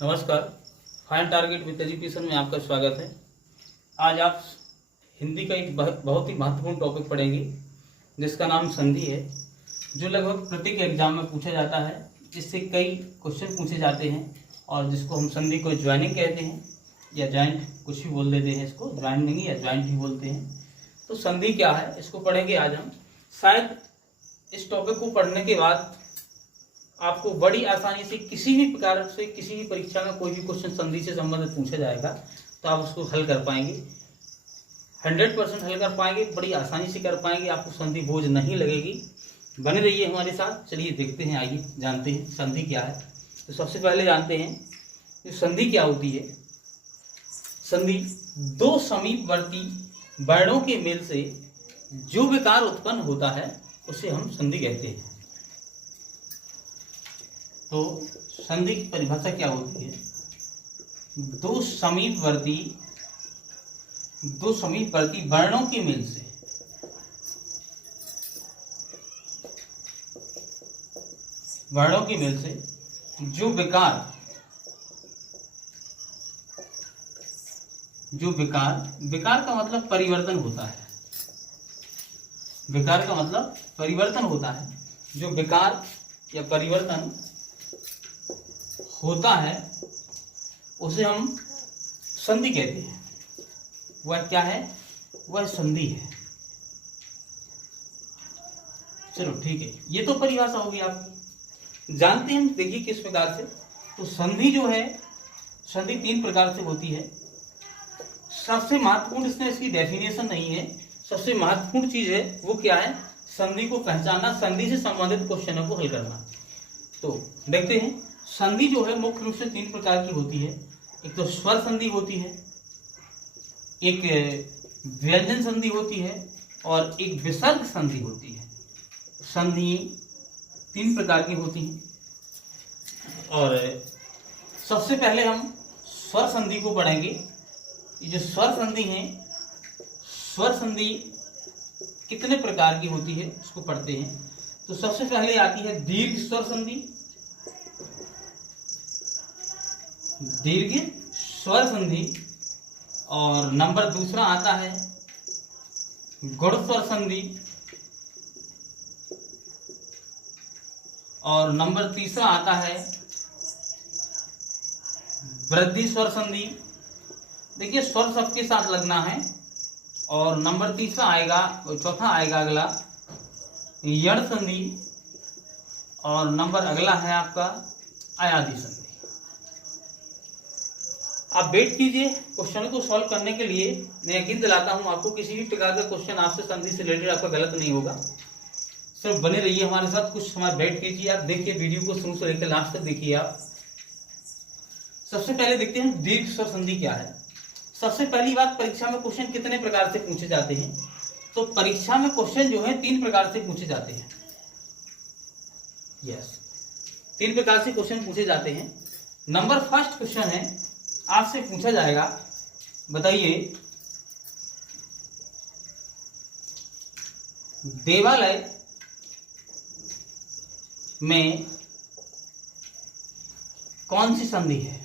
नमस्कार। Fine target with education में आपका स्वागत है। आज आप हिंदी का एक बहुत ही महत्वपूर्ण टॉपिक पढ़ेंगे जिसका नाम संधि है, जो लगभग प्रत्येक एग्जाम में पूछा जाता है, जिससे कई क्वेश्चन पूछे जाते हैं और जिसको हम संधि को ज्वाइनिंग कहते हैं या जॉइंट कुछ भी बोल देते हैं, इसको ज्वाइनिंग या जॉइंट ही बोलते हैं। तो संधि क्या है, इसको पढ़ेंगे आज हम। शायद इस टॉपिक को पढ़ने के बाद आपको बड़ी आसानी से किसी भी प्रकार से किसी भी परीक्षा में कोई भी क्वेश्चन संधि से संबंधित पूछा जाएगा तो आप उसको हल कर पाएंगे, 100% हल कर पाएंगे, बड़ी आसानी से कर पाएंगे, आपको संधि बोझ नहीं लगेगी। बने रहिए हमारे साथ। चलिए देखते हैं, आइए जानते हैं संधि क्या है। तो सबसे पहले जानते हैं कि संधि क्या होती है। संधि दो समीपवर्ती वर्णों के मेल से जो विकार उत्पन्न होता है उसे हम संधि कहते हैं। तो संधि की परिभाषा क्या होती है? दो समीपवर्ती वर्णों के मेल से जो विकार का मतलब परिवर्तन होता है। विकार का मतलब परिवर्तन होता है। जो विकार या परिवर्तन होता है उसे हम संधि कहते हैं। वह क्या है? वह संधि है। चलो ठीक है, ये तो परिभाषा होगी आपकी। जानते हैं, देखिए किस प्रकार से। तो संधि जो है, संधि 3 प्रकार से होती है। सबसे महत्वपूर्ण, इसमें इसकी डेफिनेशन नहीं है, सबसे महत्वपूर्ण चीज है वो क्या है? संधि को पहचानना, संधि से संबंधित क्वेश्चनों को हल करना। तो देखते हैं, संधि जो है मुख्य रूप से 3 प्रकार की होती है। एक तो स्वर संधि होती है, एक व्यंजन संधि होती है और एक विसर्ग संधि होती है। संधि 3 प्रकार की होती हैं और सबसे पहले हम स्वर संधि को पढ़ेंगे। ये जो स्वर संधि है, स्वर संधि कितने प्रकार की होती है उसको पढ़ते हैं। तो सबसे पहले आती है दीर्घ स्वर संधि। दीर्घ स्वर संधि और नंबर दूसरा आता है गुण स्वर संधि और नंबर तीसरा आता है वृद्धि स्वर संधि। देखिए स्वर सबके साथ लगना है। और नंबर तीसरा आएगा, चौथा आएगा अगला यण संधि और नंबर अगला है आपका अयादि संधि। आप वेट कीजिए, क्वेश्चन को सॉल्व करने के लिए मैं यकीन दिलाता हूं आपको किसी भी प्रकार का क्वेश्चन आपसे संधि से रिलेटेड आपका गलत नहीं होगा। सिर्फ बने रहिए हमारे साथ, कुछ समय वेट कीजिए। आप देखिए वीडियो को शुरू से लेकर लास्ट तक देखिए आप। सबसे पहले देखते हैं दीर्घ स्वर संधि क्या है। सबसे पहली बात, परीक्षा में क्वेश्चन कितने प्रकार से पूछे जाते हैं? तो परीक्षा में क्वेश्चन जो है 3 प्रकार से पूछे जाते हैं। यस, 3 प्रकार से क्वेश्चन पूछे जाते हैं। नंबर फर्स्ट क्वेश्चन है, आपसे पूछा जाएगा, बताइए देवालय में कौन सी संधि है?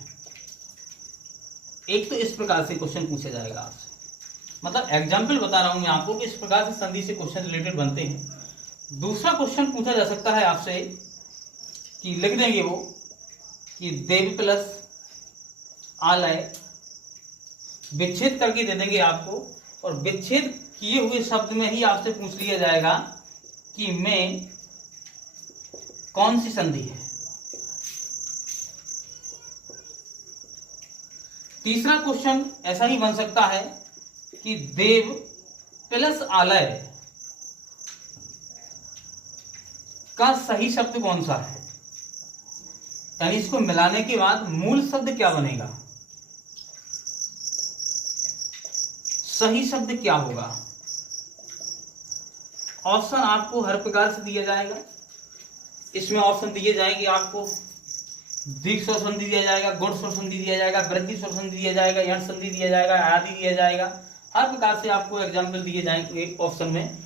एक तो इस प्रकार से क्वेश्चन पूछा जाएगा आपसे, मतलब एग्जाम्पल बता रहा हूं मैं आपको कि इस प्रकार से संधि से क्वेश्चन रिलेटेड बनते हैं। दूसरा क्वेश्चन पूछा जा सकता है आपसे कि लिख देंगे वो कि देव प्लस आलय, विच्छेद करके दे देंगे आपको और विच्छेद किए हुए शब्द में ही आपसे पूछ लिया जाएगा कि में कौन सी संधि है। तीसरा क्वेश्चन ऐसा ही बन सकता है कि देव प्लस आलय का सही शब्द कौन सा है, यानी इसको मिलाने के बाद मूल शब्द क्या बनेगा, सही शब्द क्या होगा। ऑप्शन आपको हर प्रकार से दिया जाएगा। इसमें ऑप्शन दिए जाएंगे आपको, दीर्घ स्वर संधि दिया जाएगा, गुण स्वर संधि दिया जाएगा, वृद्धि स्वर संधि दिया जाएगा, यण संधि दिया जाएगा, आदि दिया जाएगा। हर प्रकार से आपको एग्जाम्पल दिए जाएंगे ऑप्शन में।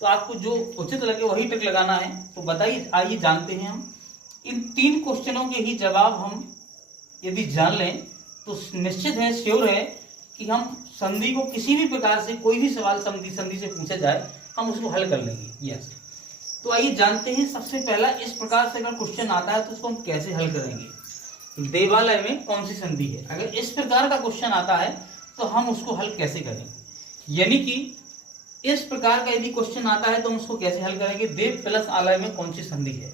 तो आपको जो उचित लगे वही ट्रिक लगाना है। तो बताइए, आइए जानते हैं हम इन 3 क्वेश्चनों के ही जवाब हम यदि जान लें तो निश्चित है, श्योर है कि हम संधि को किसी भी प्रकार से, कोई भी सवाल संधि से पूछा जाए हम उसको हल कर लेंगे। यस, तो आइए जानते हैं। सबसे पहला, इस प्रकार से अगर क्वेश्चन आता है तो उसको हम कैसे हल करेंगे। देवालय में कौन सी संधि है? अगर इस प्रकार का क्वेश्चन आता है तो हम उसको हल कैसे करेंगे, यानी कि इस प्रकार का यदि क्वेश्चन आता है तो हम उसको कैसे हल करेंगे। देव प्लस आलय में कौन सी संधि है?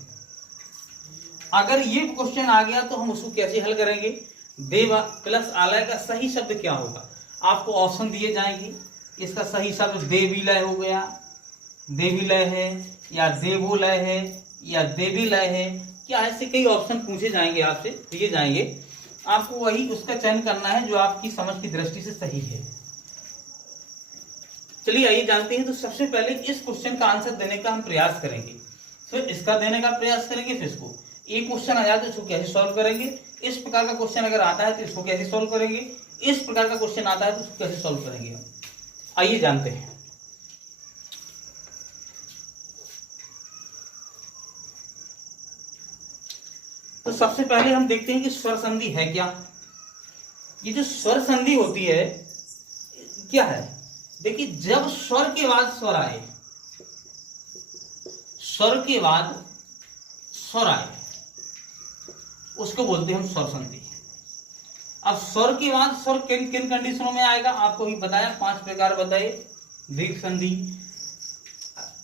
अगर ये क्वेश्चन आ गया तो हम उसको कैसे हल करेंगे। देव प्लस आलय का सही शब्द क्या होगा? आपको ऑप्शन दिए जाएंगे। इसका सही शब्द देवीलय हो गया, देवीलय है, या देवोलय है, या देवीलय है, क्या ऐसे कई ऑप्शन पूछे जाएंगे, आपसे दिए जाएंगे। आपको वही उसका चयन करना है जो आपकी समझ की दृष्टि से सही है। चलिए आइए जानते हैं। तो सबसे पहले इस क्वेश्चन का आंसर देने का हम प्रयास करेंगे, फिर इसका देने का प्रयास करेंगे, फिर इसको। एक क्वेश्चन आया तो इसको कैसे सॉल्व करेंगे, इस प्रकार का क्वेश्चन अगर आता है तो इसको कैसे सॉल्व करेंगे, इस प्रकार का क्वेश्चन आता है तो इसको कैसे सॉल्व करेंगे हम। आइए जानते हैं। तो सबसे पहले हम देखते हैं कि स्वर संधि है क्या। ये जो स्वर संधि होती है क्या है? देखिए, जब स्वर के बाद स्वर आए, स्वर के बाद स्वर आए, उसको बोलते हैं हम स्वर संधि। अब स्वर के बाद स्वर किन किन कंडीशनों में आएगा आपको भी बताया, 5 प्रकार बताए। दीर्घ संधि,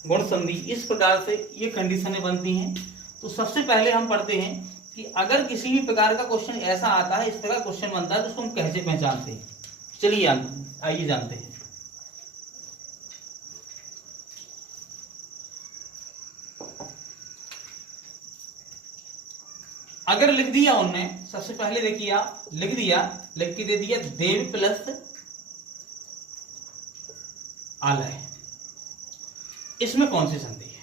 गुण संधि, इस प्रकार से ये कंडीशनें बनती हैं। तो सबसे पहले हम पढ़ते हैं कि अगर किसी भी प्रकार का क्वेश्चन ऐसा आता है, इस तरह का क्वेश्चन बनता है, तो उसको हम कैसे पहचानते हैं। चलिए आइए जानते हैं। अगर लिख दिया उनने, सबसे पहले देखिए आप लिख दिया, लिख के दे दिया देव प्लस आलय, इसमें कौन सी संधि है?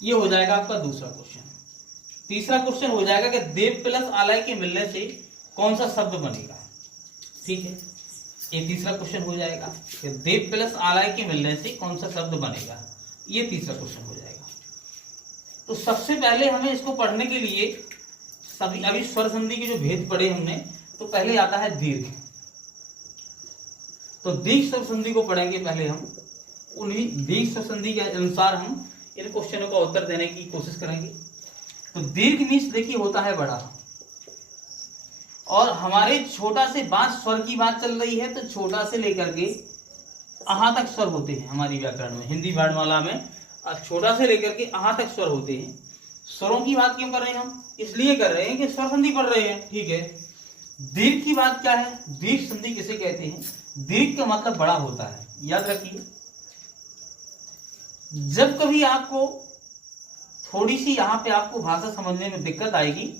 ये हो जाएगा आपका दूसरा क्वेश्चन। तीसरा क्वेश्चन हो जाएगा कि देव प्लस आलय के मिलने से कौन सा शब्द बनेगा। ठीक है, ये तीसरा क्वेश्चन हो जाएगा कि देव प्लस आलय के मिलने से कौन सा शब्द बनेगा। ये तीसरा क्वेश्चन हो जाएगा। तो सबसे पहले हमें इसको पढ़ने के लिए सभी अभी स्वर संधि के जो भेद पढ़े हमने, तो पहले आता है दीर्घ। तो दीर्घ स्वर संधि को पढ़ेंगे पहले हम, उन्हीं दीर्घ स्वर संधि के अनुसार हम इन क्वेश्चनों का उत्तर देने की कोशिश करेंगे। तो दीर्घ मीन्स देखिए होता है बड़ा, और हमारे छोटा से बात स्वर की बात चल रही है, तो छोटा से लेकर के अहां तक स्वर होते हैं हमारी व्याकरण में, हिंदी वर्णमाला में छोटा से लेकर के अहां तक स्वर होते हैं। स्वरों की बात क्यों कर रहे हैं हम? इसलिए कर रहे हैं कि स्वर संधि पढ़ रहे हैं। ठीक है, दीर्घ की बात क्या है? दीर्घ संधि किसे कहते हैं? दीर्घ का मतलब बड़ा होता है, याद रखिए। जब कभी आपको थोड़ी सी यहाँ पे आपको भाषा समझने में दिक्कत आएगी,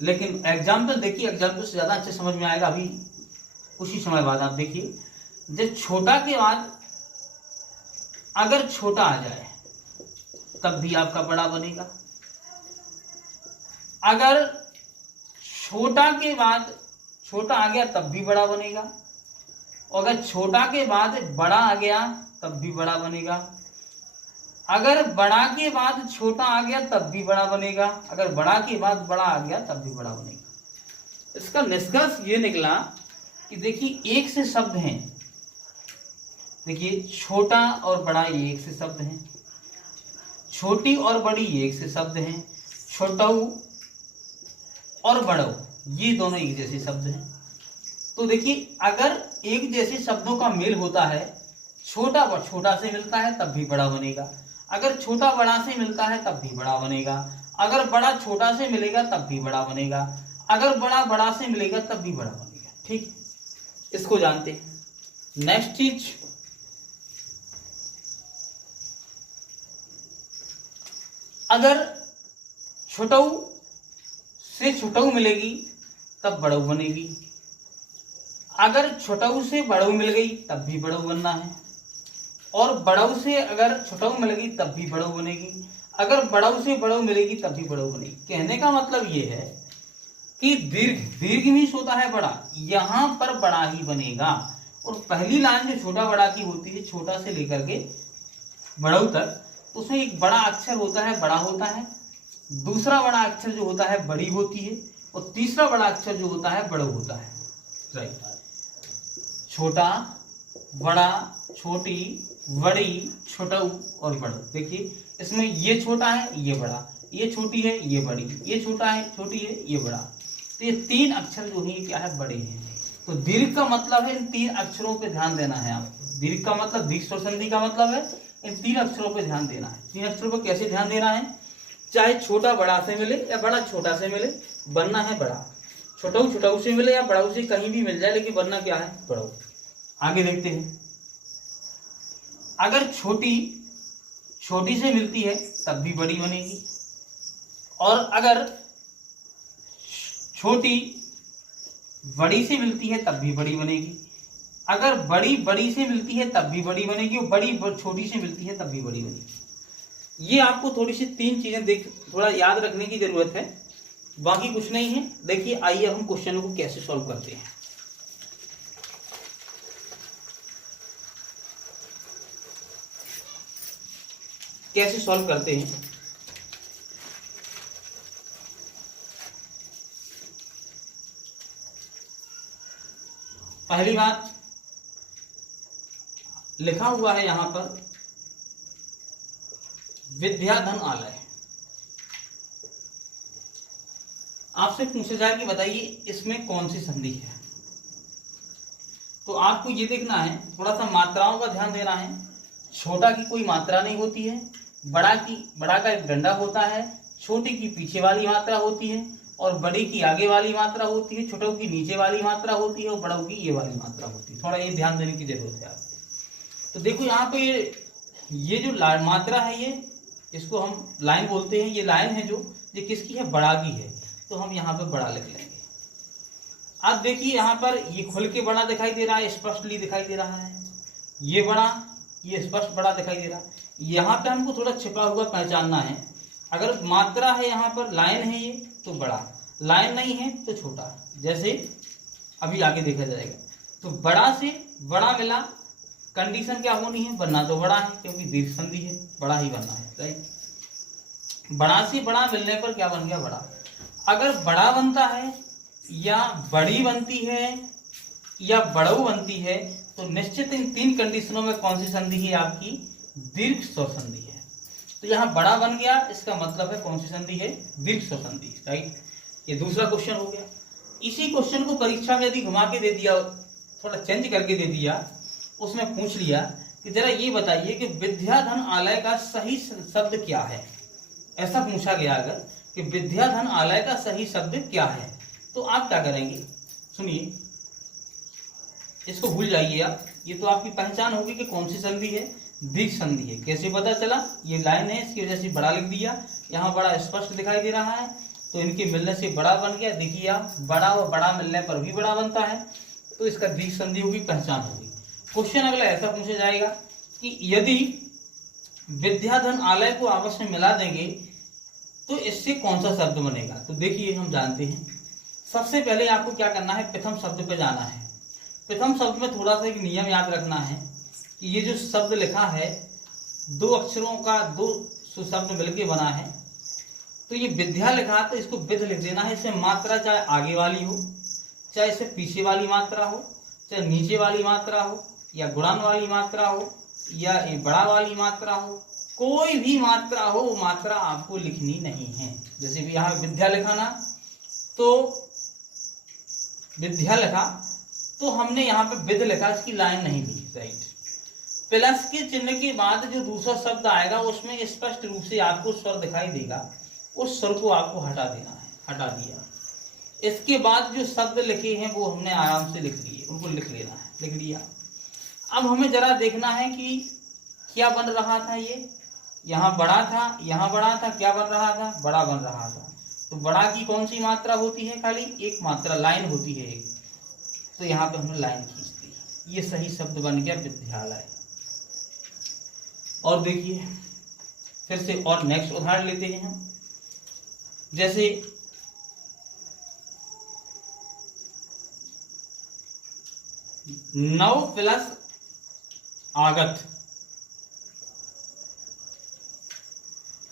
लेकिन एग्जाम्पल देखिए, एग्जाम्पल से ज्यादा अच्छे समझ में आएगा अभी कुछ ही समय बाद। आप देखिए, जब छोटा के बाद अगर छोटा आ जाए तब भी आपका बड़ा बनेगा। अगर छोटा के बाद छोटा आ गया तब भी बड़ा बनेगा, और अगर छोटा के बाद बड़ा आ गया तब भी बड़ा बनेगा। अगर बड़ा के बाद छोटा आ गया तब भी बड़ा बनेगा, अगर बड़ा के बाद बड़ा आ गया तब भी बड़ा बनेगा। इसका निष्कर्ष ये निकला कि देखिए एक से शब्द हैं, देखिए छोटा और बड़ा ये एक से शब्द हैं, छोटी और बड़ी ये एक से शब्द हैं, छोटऊ और बड़ऊ ये दोनों एक जैसे शब्द हैं। तो देखिए अगर एक जैसे शब्दों का मेल होता है, छोटा छोटा से मिलता है तब भी बड़ा बनेगा, अगर छोटा बड़ा से मिलता है तब भी बड़ा बनेगा, अगर बड़ा छोटा से मिलेगा तब भी बड़ा बनेगा, अगर बड़ा बड़ा से मिलेगा तब भी बड़ा बनेगा। ठीक, इसको जानते हैं। नेक्स्ट चीज, अगर छोटऊ से छोटऊ मिलेगी तब बड़ऊ बनेगी, अगर छोटऊ से बड़ऊ मिल गई तब भी बड़ऊ बनना है, और बड़ऊ से अगर छोटऊ मिल गई तब भी बड़ऊ बनेगी, अगर बड़ऊ से बड़ऊ मिलेगी तब भी बड़ऊ बनेगी। कहने का मतलब ये है कि दीर्घ दीर्घ मीन्स होता है बड़ा, यहां पर बड़ा ही बनेगा। और पहली लाइन जो छोटा बड़ा की होती है, छोटा से लेकर के बड़ऊ तक, तो उसमें एक बड़ा अक्षर होता है, बड़ा होता है, दूसरा बड़ा अक्षर जो होता है बड़ी होती है, और तीसरा बड़ा अक्षर जो होता है बड़ऊ होता है, राइट। छोटा, बड़ा, छोटी, बड़ी, छोटऊ और बड़ऊ। देखिए इसमें ये छोटा है, ये बड़ा, ये छोटी है, ये बड़ी, ये छोटा है, छोटी है, ये बड़ा। तो ये तीन अक्षर जो है क्या है, बड़े हैं। तो दीर्घ का मतलब है इन तीन अक्षरों पे ध्यान देना है आपको। दीर्घ का मतलब, दीर्घ स्वर संधि का मतलब है इन तीन अक्षरों पे ध्यान देना है। तीन अक्षरों पे कैसे ध्यान देना है, चाहे छोटा बड़ा से मिले या बड़ा छोटा से मिले, बनना है बड़ा। छोटऊ छोटऊ से मिले या बड़ऊ से, कहीं भी मिल जाए, लेकिन बनना क्या है, बड़ऊ। आगे देखते हैं, अगर छोटी छोटी से मिलती है तब भी बड़ी बनेगी, और अगर छोटी बड़ी से मिलती है तब भी बड़ी बनेगी, अगर बड़ी बड़ी से मिलती है तब भी बड़ी बनेगी, और बड़ी छोटी से मिलती है तब भी बड़ी बनेगी। ये आपको थोड़ी सी तीन चीजें थोड़ा याद रखने की जरूरत है, बाकी कुछ नहीं है। देखिए आइए हम क्वेश्चन को कैसे सॉल्व करते हैं। कैसे सॉल्व करते हैं, पहली बात लिखा हुआ है यहां पर विद्याधन आलय। आपसे पूछा जाए कि बताइए इसमें कौन सी संधि है, तो आपको ये देखना है, थोड़ा सा मात्राओं का ध्यान देना है। छोटा की कोई मात्रा नहीं होती है, बड़ा का एक डंडा होता है, छोटी की पीछे वाली मात्रा होती है, और बड़ी की आगे वाली मात्रा होती है, छोटों की नीचे वाली मात्रा होती है, और बड़ों की ये वाली मात्रा होती है। थोड़ा ये ध्यान देने की जरूरत है आपको। तो देखो यहाँ पे ये जो मात्रा है, ये इसको हम लाइन बोलते हैं। ये लाइन है जो ये किसकी है, बड़ा की है, तो हम यहाँ पे बड़ा लिख लेंगे। अब देखिए यहाँ पर ये खुल के बड़ा दिखाई दे रहा है, स्पष्टली दिखाई दे रहा है, ये बड़ा, ये स्पष्ट बड़ा दिखाई दे रहा है। यहाँ पे हमको थोड़ा छिपा हुआ पहचानना है। अगर मात्रा है यहाँ पर, लाइन है ये, तो बड़ा, लाइन नहीं है तो छोटा, जैसे अभी आगे देखा जाएगा। तो बड़ा से बड़ा मिला, कंडीशन क्या होनी है, बनना तो बड़ा है, क्योंकि दीर्घ संधि है, बड़ा ही बनना है, राइट। बड़ा से बड़ा मिलने पर क्या बन गया, बड़ा। अगर बड़ा बनता है या बड़ी बनती है या बड़ऊ बनती है, तो निश्चित इन तीन कंडीशनों में कौन सी संधि है, आपकी दीर्घ स्वर संधि है। तो यहाँ बड़ा बन गया, इसका मतलब है कौन सी संधि है, दीर्घ स्वर संधि, राइट। ये दूसरा क्वेश्चन हो गया। इसी क्वेश्चन को परीक्षा में यदि घुमा के दे दिया, थोड़ा चेंज करके दे दिया, उसमें पूछ लिया कि जरा ये बताइए कि विद्याधन आलय का सही शब्द क्या है। ऐसा पूछा गया अगर कि विद्याधन आलय का सही शब्द क्या है, तो आप क्या करेंगे, सुनिए, इसको भूल जाइए आप। ये तो आपकी पहचान होगी कि कौन सी संधि है, दीर्घ संधि है। कैसे पता चला, ये लाइन है, इसकी वजह से बड़ा लिख दिया, यहाँ बड़ा स्पष्ट दिखाई दे रहा है, तो इनके मिलने से बड़ा बन गया। देखिए आप, बड़ा और बड़ा मिलने पर भी बड़ा बनता है, तो इसका दीर्घ संधि होगी, पहचान होगी। क्वेश्चन अगला ऐसा पूछा जाएगा कि यदि विद्याधन आलय को आपस में मिला देंगे तो इससे कौन सा शब्द बनेगा। तो देखिए हम जानते हैं, सबसे पहले आपको क्या करना है, प्रथम शब्द पे जाना है। प्रथम शब्द में थोड़ा सा एक नियम याद रखना है कि ये जो शब्द लिखा है, दो अक्षरों का दो शब्द मिलके बना है। तो ये विद्या लिखा तो इसको विद लिख देना है। इसमें मात्रा चाहे आगे वाली हो, चाहे इसे पीछे वाली मात्रा हो, चाहे नीचे वाली मात्रा हो, या गुणन वाली मात्रा हो, या बड़ा वाली मात्रा हो, कोई भी मात्रा हो, वो मात्रा आपको लिखनी नहीं है। जैसे भी यहाँ विद्या लिखा ना, तो विद्या लिखा तो हमने यहाँ पे विद लिखा, इसकी लाइन नहीं ली, राइट। प्लस के चिन्ह के बाद जो दूसरा शब्द आएगा उसमें स्पष्ट रूप से आपको स्वर दिखाई देगा, उस स्वर को आपको हटा देना है, हटा दिया। इसके बाद जो शब्द लिखे हैं वो हमने आराम से लिख लिए, उनको लिख लेना है, लिख लिया। अब हमें जरा देखना है कि क्या बन रहा था, ये यहाँ बड़ा था, यहाँ बड़ा था, क्या बन रहा था, बड़ा बन रहा था। तो बड़ा की कौन सी मात्रा होती है, खाली एक मात्रा, लाइन होती है एक, तो यहाँ पे हमने लाइन खींच दी, ये सही शब्द बन गया विद्यालय। और देखिए फिर से और नेक्स्ट उदाहरण लेते हैं हम, जैसे नव प्लस आगत,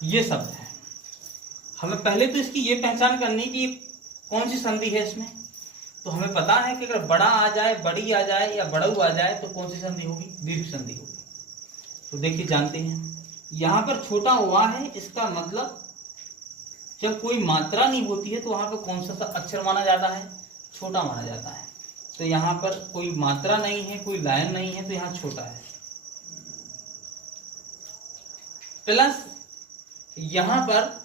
ये शब्द है। हमें पहले तो इसकी ये पहचान करनी कि कौन सी संधि है इसमें? तो हमें पता है कि अगर बड़ा आ जाए, बड़ी आ जाए या बड़ऊ आ जाए तो कौन सी संधि होगी? दीर्घ संधि होगी। तो देखिए जानते हैं, यहाँ पर छोटा हुआ है, इसका मतलब जब कोई मात्रा नहीं होती है तो वहां पर कौन सा अक्षर माना जाता है? छोटा माना जाता है। तो यहाँ पर कोई मात्रा नहीं है, कोई लाइन नहीं है, तो यहाँ छोटा है। प्लस यहाँ पर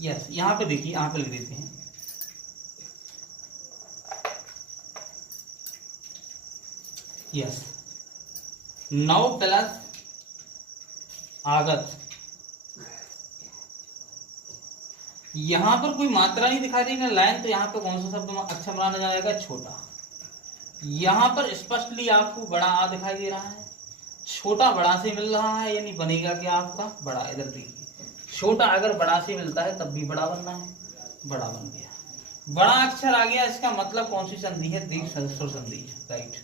यस, यहाँ पे देखिए, यहाँ पे लिख देते हैं यस, 9 प्लस आगत। यहां पर कोई मात्रा नहीं दिखाई देगी ना लाइन, तो यहाँ पे कौन सा शब्द अक्षर बनाना जाएगा? छोटा। यहाँ पर स्पष्टली आपको बड़ा आ दिखाई दे रहा है, छोटा बड़ा से मिल रहा है, यानी बनेगा क्या आपका? बड़ा। इधर देखिए, छोटा अगर बड़ा से मिलता है तब भी बड़ा बनना है, बड़ा बन गया, बड़ा अक्षर आ गया। इसका मतलब कौन सी संधि है? दीर्घ स्वर संधि है, राइट।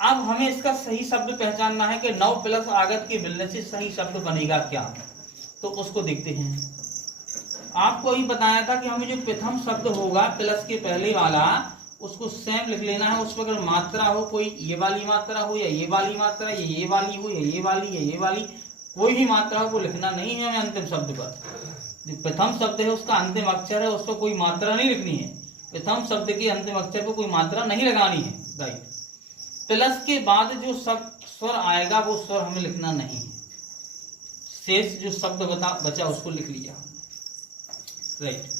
अब हमें इसका सही शब्द पहचानना है कि 9 प्लस आगत के मिलने से सही शब्द बनेगा क्या, तो उसको देखते हैं। आपको अभी बताया था कि हमें जो प्रथम शब्द होगा प्लस के पहले वाला, उसको सेम लिख लेना है। उस पर अगर मात्रा हो, कोई ये वाली मात्रा हो या ये वाली मात्रा, या ये वाली हो या ये वाली या ये वाली, कोई भी मात्रा हो, वो लिखना नहीं है हमें अंतिम शब्द पर। जो प्रथम शब्द है उसका अंतिम अक्षर है, उस पर कोई मात्रा नहीं लिखनी है। प्रथम शब्द के अंतिम अक्षर पर कोई मात्रा नहीं लगानी है, राइट। प्लस के बाद जो स्वर आएगा वो स्वर हमें लिखना नहीं है, शेष जो शब्द बचा उसको लिख लिया, राइट।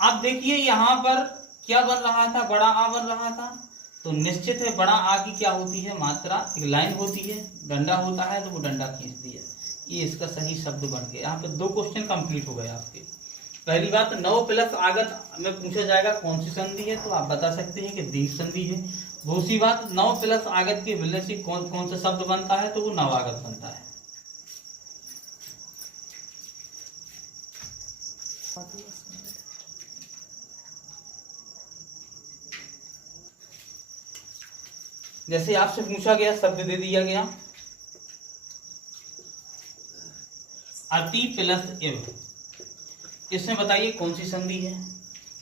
अब देखिए यहाँ पर क्या बन रहा था? बड़ा आ बन रहा था। तो निश्चित है बड़ा आ की क्या होती है? मात्रा। एक लाइन होती है, डंडा होता है, तो वो डंडा खींच दिया, ये इसका सही शब्द बन गया। यहाँ पे 2 क्वेश्चन कंप्लीट हो गए आपके। पहली बात, 9 प्लस आगत में पूछा जाएगा कौन सी संधि है, तो आप बता सकते हैं कि दीर्घ संधि है। दूसरी बात, 9 प्लस आगत के मिलने से कौन कौन सा शब्द बनता है, तो वो नवागत बनता है। जैसे आपसे पूछा गया, शब्द दे दिया गया अति प्लस इव, इसमें बताइए कौन सी संधि है।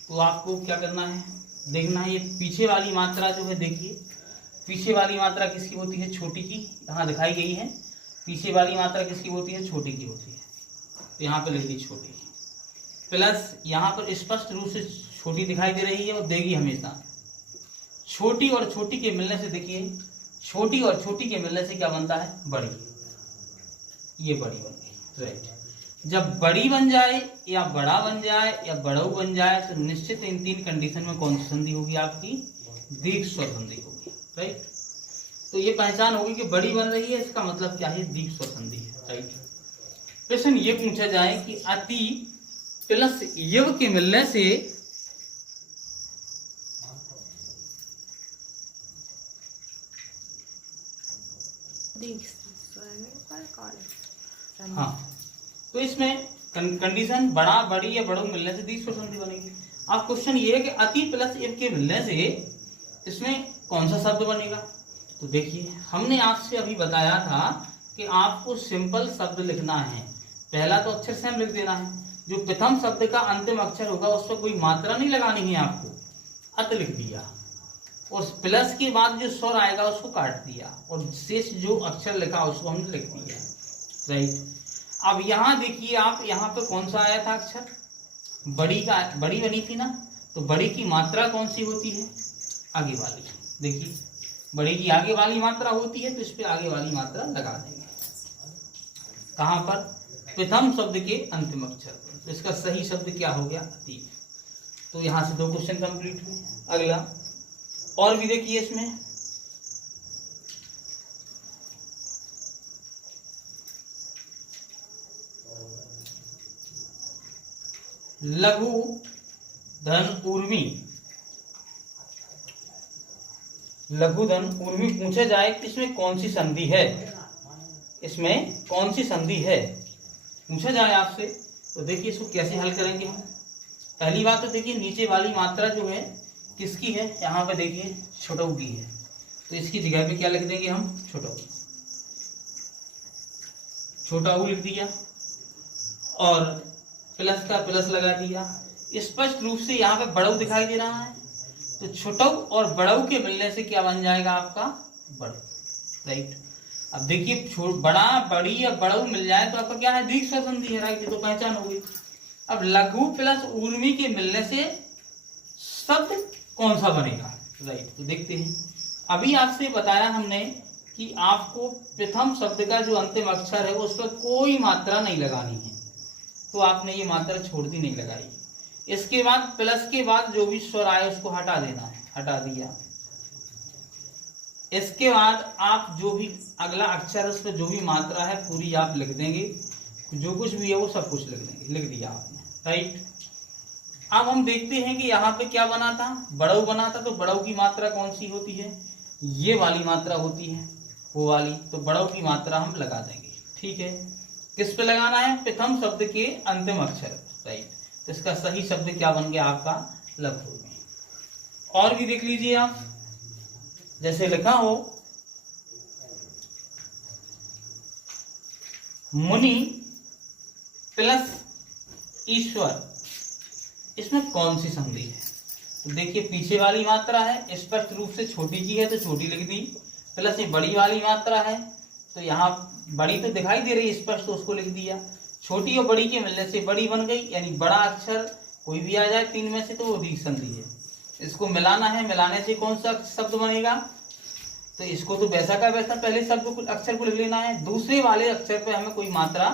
तो आपको क्या करना है? देखना है ये पीछे वाली मात्रा जो है, देखिए पीछे वाली मात्रा किसकी होती है? छोटी की, यहाँ दिखाई गई है। पीछे वाली मात्रा किसकी होती है? छोटी की होती है, तो यहाँ पे लिख दी छोटी। प्लस यहाँ पर स्पष्ट रूप से छोटी दिखाई दे रही है, और देगी हमेशा। छोटी और छोटी के मिलने से देखिए, छोटी और छोटी के मिलने से क्या बनता है? बड़ी। ये बड़ी बन गई, राइट। जब बड़ी बन जाए या बड़ा बन जाए या बड़ऊ बन जाए, तो निश्चित इन 3 कंडीशन में कौन सी संधि होगी आपकी? दीर्घ स्वर संधि होगी, राइट। तो ये पहचान होगी कि बड़ी बन रही है, इसका मतलब क्या है? दीर्घ स्वर संधि है, राइट। प्रश्न ये पूछा जाए कि अति प्लस यव के मिलने से हाँ, तो इसमें कंडीशन बड़ा, बड़ी या बड़ू मिलने से दीर्घ स्वर संधि बनेगी। अब क्वेश्चन ये है कि अति प्लस इव के मिलने से इसमें कौन सा शब्द बनेगा। तो देखिए, हमने आपसे अभी बताया था कि आपको सिंपल शब्द लिखना है। पहला तो अक्षर सेम लिख देना है, जो प्रथम शब्द का अंतिम अक्षर होगा उस पर कोई मात्रा नहीं लगानी है आपको, अत लिख दिया, और प्लस के बाद जो स्वर आएगा उसको काट दिया, और शेष जो अक्षर लिखा उसको हमने लिख दिया, राइट। अब यहाँ देखिए आप, यहाँ पे कौन सा आया था अक्षर? बड़ी का, बड़ी बनी थी ना, तो बड़ी की मात्रा कौन सी होती है? आगे वाली। देखिए बड़ी की आगे वाली मात्रा होती है, तो इस पे आगे वाली मात्रा लगा देंगे। कहाँ पर? प्रथम शब्द के अंतिम अक्षर पर। तो इसका सही शब्द क्या हो गया? अति। तो यहाँ से 2 क्वेश्चन कंप्लीट हुए। अगला और भी देखिए, इसमें लघु धन ऊर्मी, लघु धन ऊर्मी पूछा जाए कि इसमें कौन सी संधि है, इसमें कौन सी संधि है पूछा जाए आपसे, तो देखिए इसको कैसे हल करेंगे हम। पहली बात तो देखिए, नीचे वाली मात्रा जो है किसकी है? यहाँ पे देखिए छोटऊ की है, तो इसकी जगह पे क्या लिख देंगे हम? छोटऊ, छोटा ऊ लिख दिया। और प्लस का प्लस लगा दिया। स्पष्ट रूप से यहाँ पे बड़ऊ दिखाई दे रहा है, तो छोटऊ और बड़ऊ के मिलने से क्या बन जाएगा आपका बड़ऊ, राइट। अब देखिए बड़ा बड़ी या बड़ऊ मिल जाए तो आपका क्या है, दीर्घ स्वर संधि है, राइट, ये तो पहचान हो गई। अब लघु प्लस ऊर्मी के मिलने से शब्द कौन सा बनेगा, राइट, तो देखते हैं। अभी आपसे बताया हमने कि आपको प्रथम शब्द का जो अंतिम अक्षर है उस पर कोई मात्रा नहीं लगानी है, तो आपने ये मात्रा छोड़ दी, नहीं लगाई। इसके बाद प्लस के बाद जो भी स्वर आए उसको हटा देना है, हटा दिया। इसके बाद आप जो भी अगला अक्षर उस पर जो भी मात्रा है पूरी आप लिख देंगे, जो कुछ भी है वो सब कुछ लिख देंगे, लिख दिया आपने, राइट। अब हम देखते हैं कि यहाँ पे क्या बना था, बड़ऊ बना था, तो बड़ऊ की मात्रा कौन सी होती है, ये वाली मात्रा होती है, वो वाली, तो बड़ऊ की मात्रा हम लगा देंगे, ठीक है। किस पे लगाना है, प्रथम शब्द के अंतिम अक्षर, राइट। तो इसका सही शब्द क्या बन गया आपका लघु में। और भी देख लीजिए आप, जैसे लिखा हो मुनि प्लस ईश्वर, इसमें कौन सी संधि है, तो देखिए पीछे वाली मात्रा है, स्पष्ट रूप से छोटी की है तो छोटी लिख दी, प्लस ये बड़ी वाली मात्रा है तो यहाँ बड़ी तो दिखाई दे रही है स्पष्ट, तो उसको लिख दिया। छोटी और बड़ी के मिलने से बड़ी बन गई, यानी बड़ा अक्षर कोई भी आ जाए तीन में से तो वो दीर्घ संधि है। इसको मिलाना है, मिलाने से कौन सा शब्द बनेगा, तो इसको तो वैसा का वैसा पहले शब्द अक्षर को लिख लेना है, दूसरे वाले अक्षर पे हमें कोई मात्रा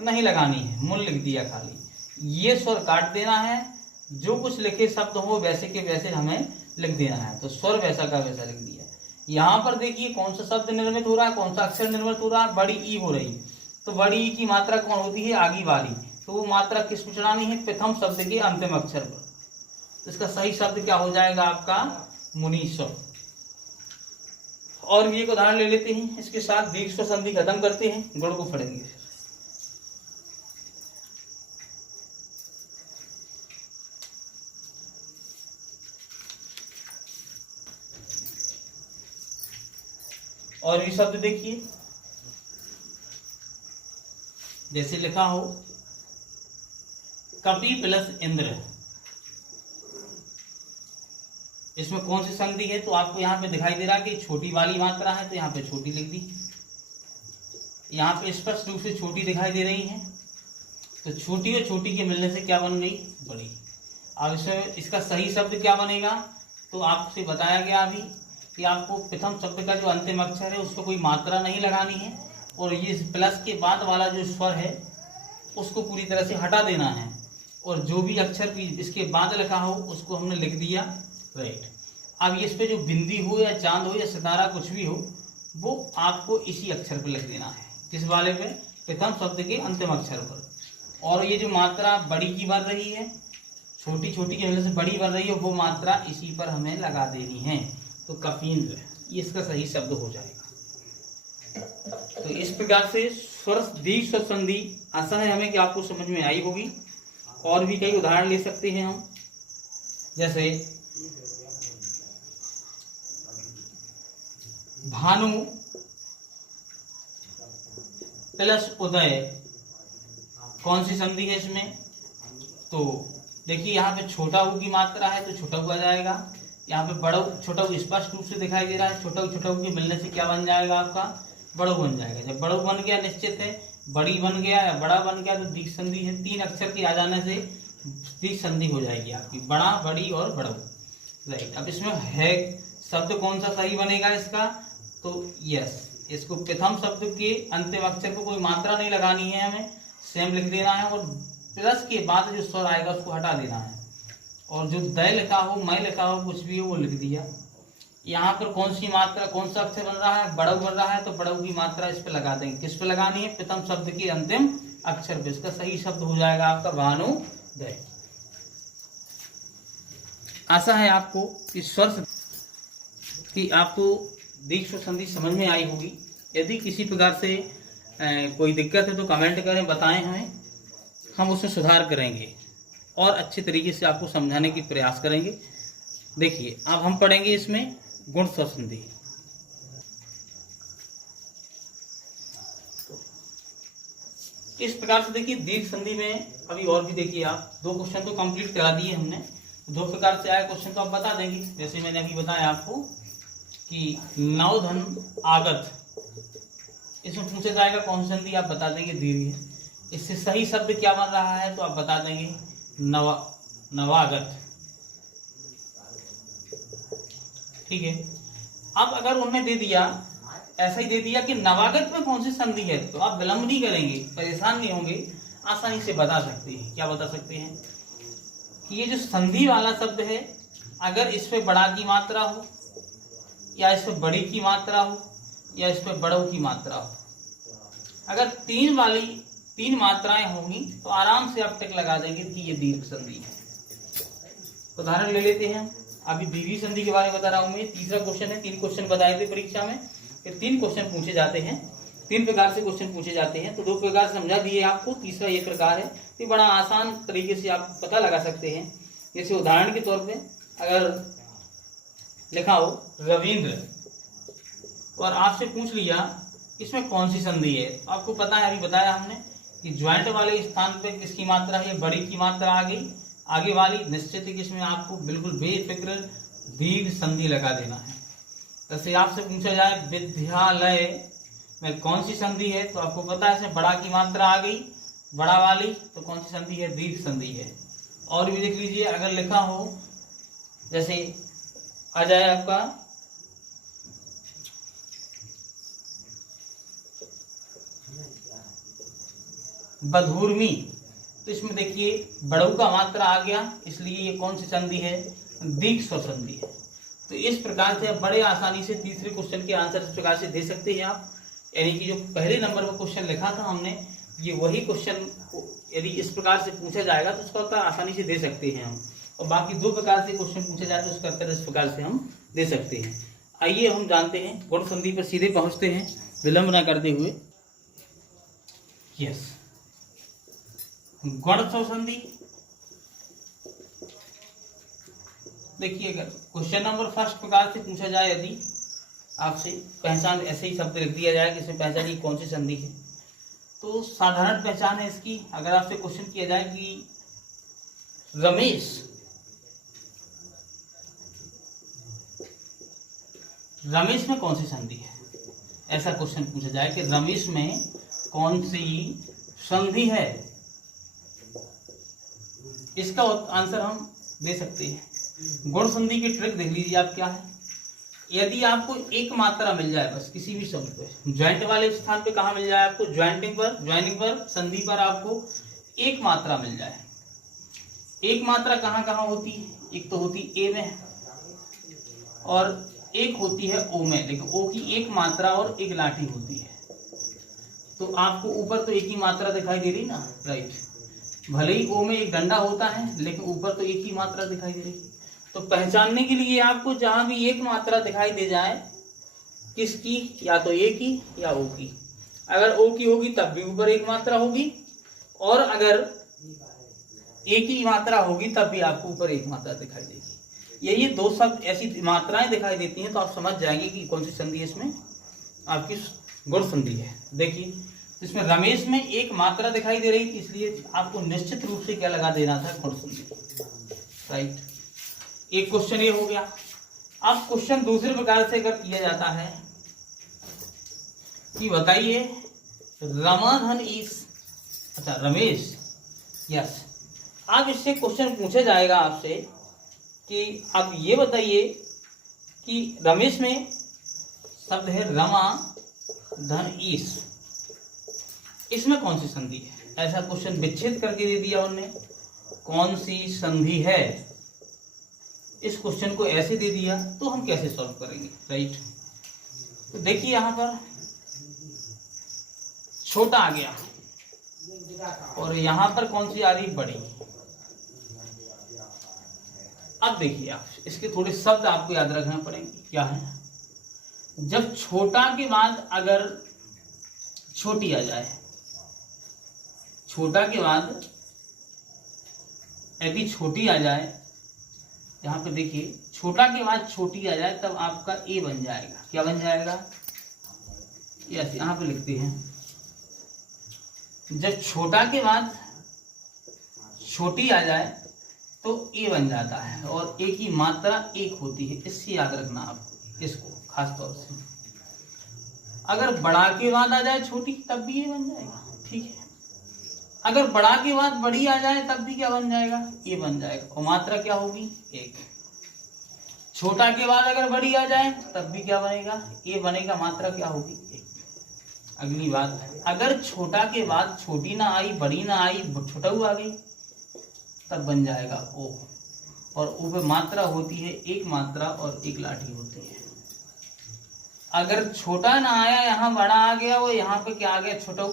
नहीं लगानी है, मूल लिख दिया खाली। ये स्वर काट देना है, जो कुछ लिखे शब्द हो वैसे के वैसे हमें लिख देना है, तो स्वर वैसा का वैसा लिख दिया। यहाँ पर देखिए कौन सा शब्द निर्मित हो रहा है, कौन सा अक्षर निर्मित हो रहा है, बड़ी ई हो रही, तो बड़ी ई की मात्रा कौन होती है, आगे वाली, तो वो मात्रा किसको चढ़ानी है, प्रथम शब्द के अंतिम अक्षर पर। तो इसका सही शब्द क्या हो जाएगा आपका मुनीश्वर। और भी एक उदाहरण ले लेते हैं, इसके साथ दीर्घ स्वर संधि खत्म करते हैं, गुण को पढ़ेंगे। और भी शब्द देखिए, जैसे लिखा हो कपि प्लस इंद्र, इसमें कौन सी संधि है, तो आपको यहाँ पे दिखाई दे रहा है कि छोटी वाली मात्रा है, तो यहाँ पे छोटी लिख दी, यहाँ पे स्पष्ट रूप से छोटी दिखाई दे रही है, तो छोटी और छोटी के मिलने से क्या बन गई बड़ी। अब इसमें इसका सही शब्द क्या बनेगा, तो आपसे बताया गया अभी कि आपको प्रथम शब्द का जो अंतिम अक्षर है उसको कोई मात्रा नहीं लगानी है, और ये प्लस के बाद वाला जो स्वर है उसको पूरी तरह से हटा देना है, और जो भी अक्षर इसके बाद लिखा हो उसको हमने लिख दिया, राइट। अब इस पे जो बिंदी हो या चांद हो या सितारा कुछ भी हो वो आपको इसी अक्षर पर लिख देना है, किस वाले पे, प्रथम शब्द के अंतिम अक्षर पर। और ये जो मात्रा बड़ी की बन रही है, छोटी छोटी की वजह से बड़ी बन रही है, वो मात्रा इसी पर हमें लगा देनी है, तो कपींद्र ये इसका सही शब्द हो जाएगा। तो इस प्रकार से स्वर दीर्घ स्वर संधि आशा है हमें कि आपको समझ में आई होगी। और भी कई उदाहरण ले सकते हैं हम, जैसे भानु प्लस उदय, कौन सी संधि है इसमें, तो देखिए यहाँ पे छोटा ऊ की मात्रा है तो छोटा ऊ आ जाएगा, यहाँ पे बड़ा छोटा ऊ स्पष्ट रूप से दिखाई दे रहा है, छोटा ऊ के मिलने से क्या बन जाएगा आपका बड़ो बन जाएगा। जब बड़ो बन गया निश्चित है, बड़ी बन गया या बड़ा बन गया तो दीर्घ संधि है, तीन अक्षर के आ जाने से दीर्घ संधि हो जाएगी आपकी, बड़ा बड़ी और बड़ो, राइट। अब इसमें है शब्द कौन सा सही बनेगा इसका, तो यस, इसको प्रथम शब्द के अंतिम अक्षर को कोई मात्रा नहीं लगानी है, हमें सेम लिख देना है, और प्लस के बाद जो स्वर आएगा उसको हटा देना है, और जो दय लिखा हो मैं लिखा हो कुछ भी हो वो लिख दिया। यहाँ पर कौन सी मात्रा कौन सा अक्षर बन रहा है, बड़ऊ बन रहा है, तो बड़ऊ की मात्रा इस पे लगा देंगे, किस पे लगानी है, प्रथम शब्द के अंतिम अक्षर पे। इसका सही शब्द हो जाएगा आपका भानुदय। आशा है आपको इस स्वर की आपको दीर्घ स्वर संधि समझ में आई होगी। यदि किसी प्रकार से कोई दिक्कत है तो कमेंट करें, बताएं हमें, हम उसमें सुधार करेंगे और अच्छे तरीके से आपको समझाने की प्रयास करेंगे। देखिए अब हम पढ़ेंगे इसमें गुण स्वर संधि। इस प्रकार से देखिए दीर्घ संधि में अभी और भी देखिए आप 2 क्वेश्चन तो कंप्लीट करा दिए हमने, 2 प्रकार से आया क्वेश्चन तो आप बता देंगे। जैसे मैंने अभी बताया आपको कि नवधन आगत, इसमें पूछा जाएगा कौन सी संधि, आप बता देंगे दीर्घ है। इससे सही शब्द क्या बन रहा है तो आप बता देंगे नवागत। ठीक है। अब अगर उन्होंने दे दिया, ऐसा ही दे दिया कि नवागत में कौन सी संधि है, तो आप विलंब नहीं करेंगे, परेशान नहीं होंगे, आसानी से बता सकते हैं। क्या बता सकते हैं कि ये जो संधि वाला शब्द है, अगर इस पे बड़ा की मात्रा हो, या इस पे बड़ी की मात्रा हो, या इस पे बड़ों की मात्रा हो, अगर 3 मात्राएं होंगी तो आराम से आप टिक लगा देंगे कि ये दीर्घ संधि है। उदाहरण ले लेते हैं। अभी दीर्घ संधि के बारे में बता रहा हूं मैं। तीसरा क्वेश्चन है, 3 क्वेश्चन बताए थे परीक्षा में, फिर 3 क्वेश्चन पूछे जाते हैं, 3 प्रकार से क्वेश्चन पूछे जाते हैं। तो 2 प्रकार समझा दिए आपको, तीसरा ये प्रकार है। तो बड़ा आसान तरीके से आप पता लगा सकते हैं। जैसे उदाहरण के तौर पे अगर लिखा हो रविंद्र और आपसे पूछ लिया इसमें कौन सी संधि है, तो आपको पता है, अभी बताया हमने कि ज्वाइंट वाले स्थान पे किसकी मात्रा है, बड़ी की मात्रा आ गई, आगे वाली निश्चित है कि इसमें आपको बिल्कुल बेफिक्र दीर्घ संधि लगा देना है। जैसे आपसे पूछा जाए विद्यालय में कौन सी संधि है, तो आपको पता है इसमें बड़ा की मात्रा आ गई, बड़ा वाली, तो कौन सी संधि है, दीर्घ संधि है। और भी देख लीजिए, अगर लिखा हो जैसे आ जाए आपका बधूर्मी, तो इसमें देखिए बड़ों का मात्रा आ गया, इसलिए ये कौन सी संधि है, दीर्घ स्वसंधि है। तो इस प्रकार से आप बड़े आसानी से तीसरे क्वेश्चन के आंसर इस प्रकार से दे सकते हैं आप। यानी कि जो पहले नंबर पर क्वेश्चन लिखा था हमने, ये वही क्वेश्चन यदि इस प्रकार से पूछा जाएगा तो उसका उत्तर आसानी से दे सकते हैं हम। और बाकी 2 प्रकार से क्वेश्चन पूछे जाए तो उसका उत्तर इस प्रकार से हम दे सकते हैं। आइए हम जानते हैं, गुण संधि पर सीधे पहुंचते हैं विलंब न करते हुए। यस, गुण संधि। देखिए अगर क्वेश्चन नंबर फर्स्ट प्रकार से पूछा जाए, यदि आपसे पहचान ऐसे ही शब्द लिख दिया जाए कि इसमें पहचान की कौन सी संधि है, तो साधारण पहचान है इसकी। अगर आपसे क्वेश्चन किया जाए कि रमेश में कौन सी संधि है, ऐसा क्वेश्चन पूछा जाए कि रमेश में कौन सी संधि है, इसका आंसर हम दे सकते हैं। गुण संधि की ट्रिक देख लीजिए आप क्या है। यदि आपको एक मात्रा मिल जाए बस किसी भी शब्द पे, ज्वाइंट वाले स्थान पे कहाँ मिल जाए आपको, ज्वाइंटिंग पर संधि पर आपको एक मात्रा मिल जाए। एक मात्रा कहाँ कहाँ होती है, एक तो होती ए में और एक होती है ओ में, लेकिन ओ की एक मात्रा और एक लाठी होती है। तो आपको ऊपर तो एक ही मात्रा दिखाई दे रही ना, राइट। भले ही ओ में एक डंडा होता है लेकिन ऊपर तो एक ही मात्रा दिखाई दे रही। तो पहचानने के लिए आपको जहां भी एक मात्रा दिखाई दे जाए, किसकी, या तो ए की या ओ की। अगर ओ की होगी तब भी ऊपर एक मात्रा होगी, और अगर ए की मात्रा होगी तब भी आपको ऊपर एक मात्रा दिखाई देगी। ये 2 शब्द ऐसी मात्राएं दिखाई देती हैं तो आप समझ जाएंगे कि कौन सी संधि इसमें आपकी गुण संधि है। देखिए इसमें रमेश में एक मात्रा दिखाई दे रही थी, इसलिए आपको निश्चित रूप से क्या लगा देना था, गुण संधि, राइट। एक क्वेश्चन ये हो गया। अब क्वेश्चन दूसरे प्रकार से अगर किया जाता है कि बताइए रमाधन इस, अच्छा रमेश, यस। अब इससे क्वेश्चन पूछा जाएगा आपसे कि आप ये बताइए कि रमेश में शब्द है रमा धन ईस, इसमें कौन सी संधि है, ऐसा क्वेश्चन विच्छेद करके दे दिया उन्होंने, कौन सी संधि है, इस क्वेश्चन को ऐसे दे दिया तो हम कैसे सॉल्व करेंगे, राइट। तो देखिए यहां पर छोटा आ गया और यहां पर कौन सी आ रही, बड़ी। अब देखिए आप इसके थोड़े शब्द आपको याद रखना पड़ेंगे, क्या है, जब छोटा के बाद अगर छोटी आ जाए, छोटा के बाद यदि छोटी आ जाए, यहाँ पे देखिए छोटा के बाद छोटी आ जाए तब आपका ए बन जाएगा। क्या बन जाएगा, यस, यहाँ पे लिखते हैं जब छोटा के बाद छोटी आ जाए तो ए बन जाता है, और ए की मात्रा एक होती है, इससे याद रखना आप इसको खास तौर से। अगर बड़ा के बाद आ जाए छोटी तब भी ए बन जाएगा, ठीक है। अगर बड़ा के बाद बड़ी आ जाए तब भी क्या बन जाएगा, ए बन जाएगा, और मात्रा क्या होगी, एक। छोटा के बाद अगर बड़ी आ जाए तब भी क्या बनेगा, ए बनेगा, मात्रा क्या होगी, एक। अगली बात, अगर छोटा के बाद छोटी ना आई, बड़ी ना आई, छोटा आ गई, तब बन जाएगा ओ, और ओ पे मात्रा होती है एक मात्रा और एक लाठी होती है। अगर छोटा ना आया, यहाँ बड़ा आ गया, वो यहाँ पे क्या आ गया, छोटा,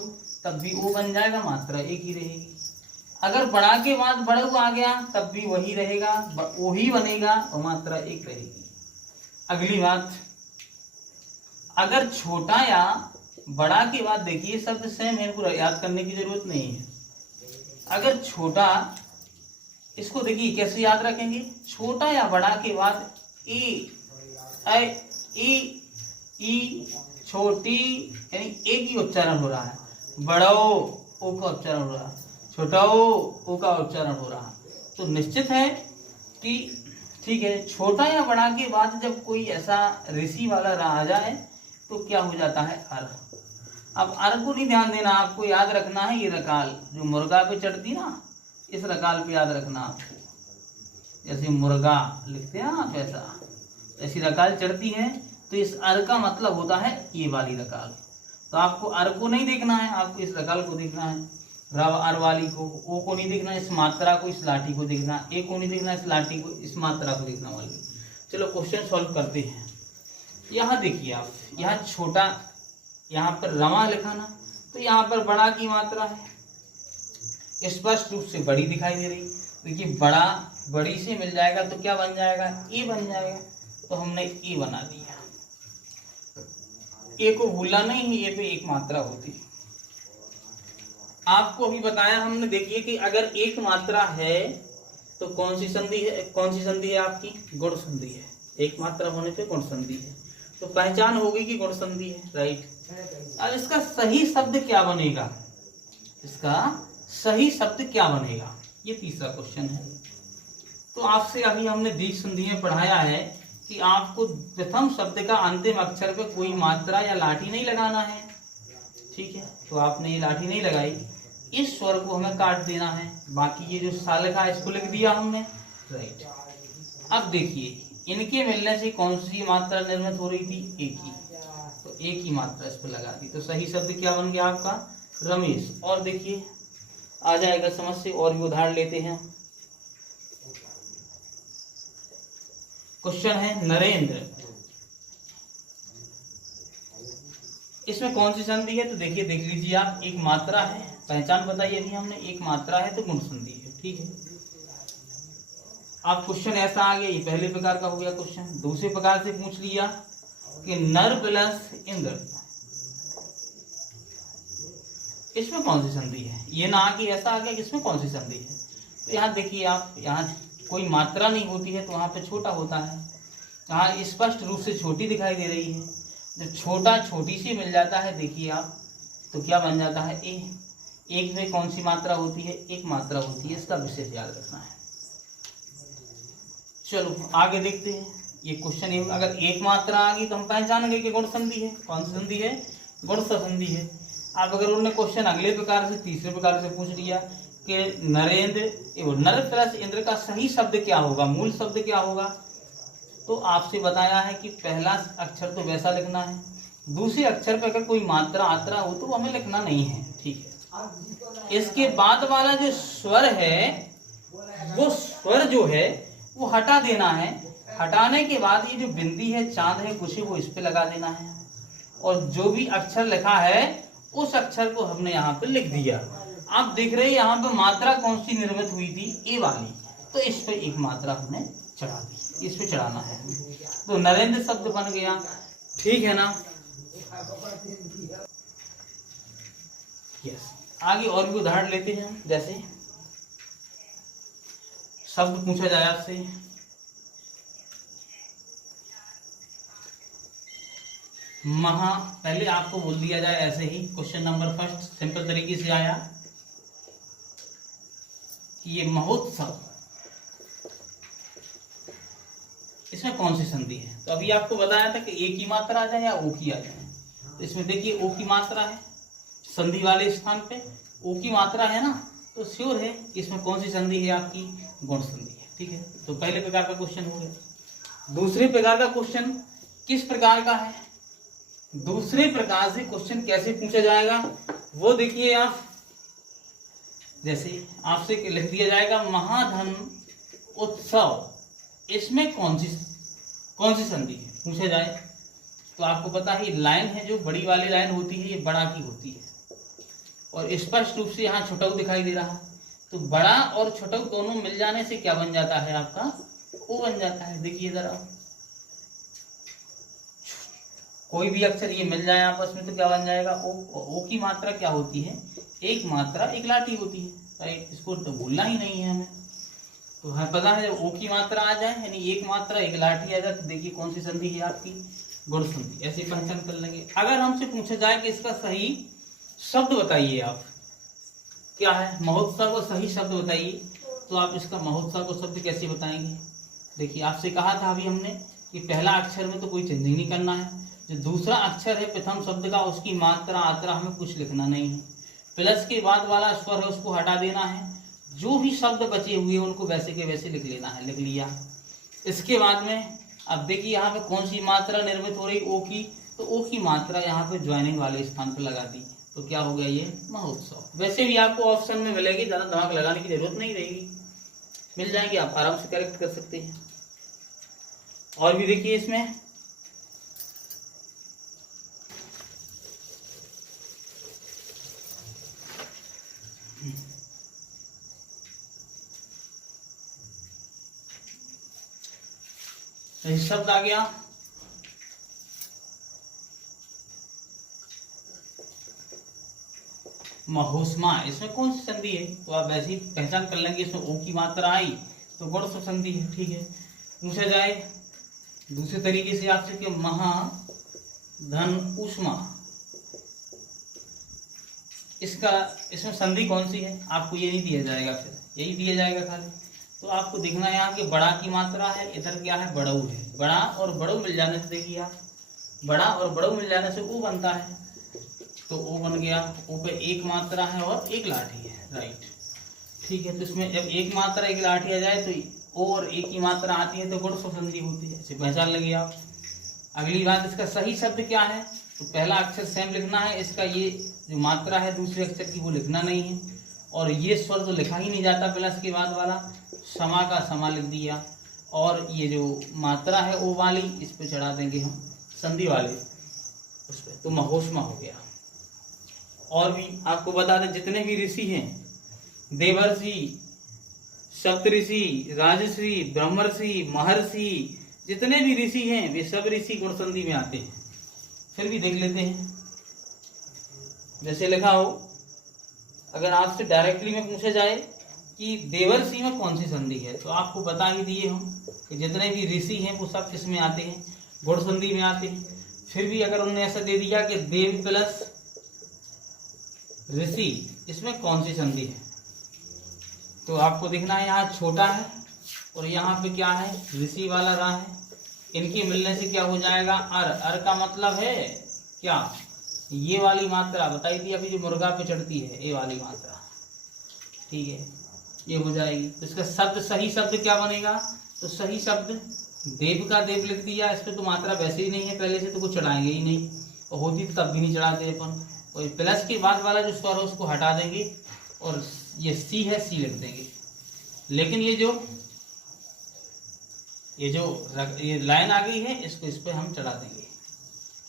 तब भी ओ बन जाएगा, मात्रा एक ही रहेगी। अगर बड़ा के बाद बड़ा आ गया तब भी वही रहेगा, ओ ही बनेगा, और मात्रा एक रहेगी। अगली बात, अगर छोटा या बड़ा के बाद, देखिए शब्द सेम है, पूरा याद करने की जरूरत नहीं है। अगर छोटा, इसको देखिए कैसे याद रखेंगे, छोटा या बड़ा के बाद ए, ई, छोटी, यानी एक ही उच्चारण हो रहा है, बड़ो ओ का उच्चारण हो रहा है, छोटा ओ का उच्चारण हो रहा है। तो निश्चित है कि ठीक है, छोटा या बड़ा के बाद जब कोई ऐसा ऋषि वाला आ जाए तो क्या हो जाता है, अर। अब अर को नहीं ध्यान देना, आपको याद रखना है ये रकाल जो मुर्गा पे चढ़ती ना, इस रकाल पे याद रखना आपको। जैसे मुर्गा लिखते हैं आप, ऐसा ऐसी रकाल चढ़ती है, तो इस अर का मतलब होता है ये वाली रकाल। तो आपको अर को नहीं देखना है, आपको इस रकाल को देखना है, रव अर वाली को। ओ को नहीं देखना, इस मात्रा को, इस लाठी को देखना। ए को नहीं देखना, इस लाठी को, इस मात्रा को देखना वाली। चलो क्वेश्चन सॉल्व करते हैं। यहाँ देखिए आप, यहाँ छोटा, यहाँ पर रमा लिखा ना, तो यहाँ पर बड़ा की मात्रा है, स्पष्ट रूप से बड़ी दिखाई दे रही। देखिए बड़ा बड़ी से मिल जाएगा तो क्या बन जाएगा, ए बन जाएगा, तो हमने ए बना दिया। ए को भूलना नहीं, ए पे एक मात्रा होती है। आपको अभी बताया हमने, देखिए कि अगर एक मात्रा है तो कौन सी संधि है, कौन सी संधि है आपकी, गुण संधि है। एक मात्रा होने पे गुण संधि है, तो पहचान होगी कि गुण संधि है, राइट। अब इसका सही शब्द क्या बनेगा, इसका सही शब्द क्या बनेगा, ये तीसरा क्वेश्चन है। तो आपसे अभी हमने द्विज संधि में पढ़ाया है कि आपको प्रथम शब्द का अंतिम अक्षर पे कोई मात्रा या लाठी नहीं लगाना है, ठीक है। तो आपने ये लाठी नहीं लगाई, इस स्वर को हमें काट देना है, बाकी ये जो सा लिखा है इसको लिख दिया हमने, राइट। अब देखिए इनके मिलने से कौन सी मात्रा निर्मित हो रही थी, एक ही, तो एक ही मात्रा इस पर लगा दी, तो सही शब्द क्या बन गया आपका, रमेश। और देखिए आ जाएगा समझ से, और भी उदाहरण लेते हैं। क्वेश्चन है नरेंद्र, इसमें कौन सी संधि है, तो देखिए देख लीजिए आप, एक मात्रा है, पहचान बताइए अभी हमने, एक मात्रा है तो गुण संधि है, ठीक है। आप क्वेश्चन ऐसा आ गया, ये पहले प्रकार का हो गया क्वेश्चन। दूसरे प्रकार से पूछ लिया कि नर प्लस इंद्र, इसमें कौन सी संधि है, ये ना आके ऐसा आ गया कि इसमें कौन सी संधि है। तो यहाँ देखिए आप, यहाँ कोई मात्रा नहीं होती है तो वहां पे छोटा होता है, यहाँ स्पष्ट रूप से छोटी दिखाई दे रही है। जब छोटा छोटी सी मिल जाता है देखिए आप, तो क्या बन जाता है, ए। एक में कौन सी मात्रा होती है, एक मात्रा होती है, इसका विशेष याद रखना है। चलो आगे देखते हैं, ये क्वेश्चन ये, अगर एक मात्रा आ गई तो हम पहचानेंगे कि गुण संधि है। कौन सी संधि है, गुण संधि है। अब अगर उन्होंने क्वेश्चन अगले प्रकार से, तीसरे प्रकार से पूछ लिया कि नरेंद्र, नर प्लस इंद्र का सही शब्द क्या होगा, मूल शब्द क्या होगा, तो आपसे बताया है कि पहला अक्षर तो वैसा लिखना है, दूसरे अक्षर पर अगर कोई मात्रा आत्रा हो तो हमें लिखना नहीं है, ठीक है। इसके बाद वाला जो स्वर है, वो स्वर जो है वो हटा देना है। हटाने के बाद ये जो बिंदी है, चांद है, कुछ वो इस पे लगा देना है, और जो भी अक्षर लिखा है उस अक्षर को हमने यहाँ पे लिख दिया। आप देख रहे हैं यहाँ पे मात्रा कौन सी निर्मित हुई थी, ए वाली, तो इस पे एक मात्रा हमने चढ़ा दी, इस पे चढ़ाना है, तो नरेंद्र शब्द बन गया, ठीक है ना। यस, आगे और भी उदाहरण लेते हैं। जैसे शब्द पूछा जाए आपसे, महा, पहले आपको बोल दिया जाए ऐसे ही, क्वेश्चन नंबर फर्स्ट सिंपल तरीके से आया कि ये महोत्सव, इसमें कौन सी संधि है। तो अभी आपको बताया था कि ए की मात्रा आ जाए या ओ की आ जाए। तो इसमें देखिए ओ की मात्रा है संधि वाले स्थान पे, ओ की मात्रा है ना, तो श्योर है इसमें कौन सी संधि है आपकी, गुण संधि है। ठीक है, तो पहले प्रकार का क्वेश्चन हो गया। दूसरे प्रकार का क्वेश्चन किस प्रकार का है, दूसरे प्रकार से क्वेश्चन कैसे पूछा जाएगा वो देखिए आप। जैसे आपसे लिख दिया जाएगा महाधन उत्सव, इसमें कौन सी संधि है पूछा जाए, तो आपको पता है लाइन है जो बड़ी वाली लाइन होती है ये बड़ा की होती है, और स्पष्ट रूप से यहाँ छोटा दिखाई दे रहा है। तो बड़ा और छोटा दोनों मिल जाने से क्या बन जाता है आपका, ओ बन जाता है। देखिए जरा, कोई भी अक्षर ये मिल जाए आपस में तो क्या बन जाएगा, ओ। ओ की मात्रा क्या होती है, एक मात्रा एक लाठी होती है, राइट। इसको तो भूलना ही नहीं है हमें। तो हमें पता है जब ओ की मात्रा आ जाए यानी एक मात्रा एक लाठी आ जाए, तो देखिए कौन सी संधि है आपकी, गुण संधि। ऐसे पहचान कर लेंगे। अगर हमसे पूछा जाए कि इसका सही शब्द बताइए आप, क्या है महोत्सव को सही शब्द बताइए, तो आप इसका महोत्सव को शब्द कैसे बताएंगे। देखिए आपसे कहा था अभी हमने कि पहला अक्षर में तो कोई चेंजिंग नहीं करना है, जो दूसरा अक्षर है प्रथम शब्द का उसकी मात्रा आत्रा हमें कुछ लिखना नहीं है, प्लस के बाद वाला स्वर है उसको हटा देना है, जो भी शब्द बचे हुए उनको वैसे के वैसे लिख लेना है, लिख लिया। इसके बाद में अब देखिए यहाँ पे कौन सी मात्रा निर्मित हो रही, ओ की, तो ओ की मात्रा यहाँ पे ज्वाइनिंग वाले स्थान पर लगा दी, तो क्या हो गया ये महोत्सव। वैसे भी आपको ऑप्शन में मिलेगी, ज्यादा दिमाग लगाने की जरूरत नहीं रहेगी, मिल जाएंगे, आप आराम से करेक्ट कर सकते हैं। और भी देखिए इसमें शब्द आ गया महोष्मा, इसमें कौन सी संधि है, तो आप वैसे ही पहचान कर लेंगे, इसमें ओ की मात्रा आई तो गुण संधि है। ठीक है, पूछा जाए दूसरे तरीके से आपसे कि महा धन उष्मा, इसमें संधि कौन सी है, आपको ये नहीं दिया जाएगा, फिर यही दिया जाएगा खाली। तो आपको देखना है यहाँ के बड़ा की मात्रा है, इधर क्या है बड़ऊ है, बड़ा और बड़ऊ मिल जाने से देखिए आप, बड़ा और बड़ऊ मिल जाने से ओ बनता है, तो ओ बन गया, ओ पे एक मात्रा है और एक लाठी है, राइट। ठीक है, तो इसमें जब एक मात्रा एक लाठी आ जाए तो ओ और एक की मात्रा आती है तो गुण संधि होती है, इसे पहचान लगे आप। अगली बात, इसका सही शब्द क्या है, तो पहला अक्षर सेम लिखना है, इसका ये जो मात्रा है दूसरे अक्षर की वो लिखना नहीं है, और ये स्वर तो लिखा ही नहीं जाता, प्लस के बाद वाला समा का समा लिख दिया, और ये जो मात्रा है ओ वाली इस पे चढ़ा देंगे हम संधि वाले उस पे, तो महोष्मा हो गया। और भी आपको बता दें जितने भी ऋषि हैं, देवर्षि, सप्तऋषि, राजर्षि, ब्रह्मर्षि, महर्षि, जितने भी ऋषि हैं वे सब ऋषि गुण संधि में आते हैं। फिर भी देख लेते हैं, जैसे लिखा हो, अगर आपसे डायरेक्टली में पूछा जाए कि देवर्षि में कौन सी संधि है, तो आपको बता ही दिए हम कि जितने भी ऋषि हैं वो सब किस में आते हैं, गुण संधि में आते हैं। फिर भी अगर उन्होंने ऐसा दे दिया कि देव प्लस ऋषि, इसमें कौन सी संधि है, तो आपको देखना है यहाँ छोटा है और यहाँ पे क्या है ऋषि वाला रा है, इनके मिलने से क्या हो जाएगा अर, अर का मतलब है क्या, ये वाली मात्रा बताई थी अभी जो मुर्गा पे चढ़ती है, ये वाली मात्रा, ठीक है, ये हो जाएगी। तो इसका शब्द सही शब्द क्या बनेगा, तो सही शब्द देव का देव लिख दिया, इस पर तो मात्रा वैसे ही नहीं है पहले से, तो कुछ चढ़ाएंगे ही नहीं, और होती तो तब भी नहीं चढ़ाते अपन, और प्लस के बाद वाला जो स्वर है उसको हटा देंगे और ये सी है सी लिख देंगे। लेकिन ये लाइन आ गई है इसको इस पे हम चढ़ा देंगे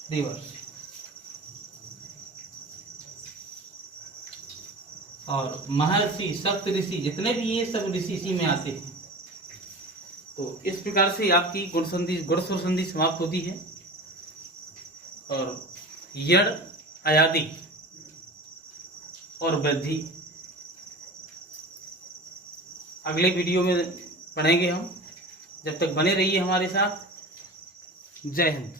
रिवर्स। और महर्षि, सप्तऋषि, जितने भी ये सब ऋषि इसी में आते हैं। तो इस प्रकार से आपकी गुण स्वर संधि समाप्त होती है। और यड़, अयादि और वृद्धि अगले वीडियो में पढ़ेंगे हम। जब तक बने रहिए हमारे साथ। जय हिंद।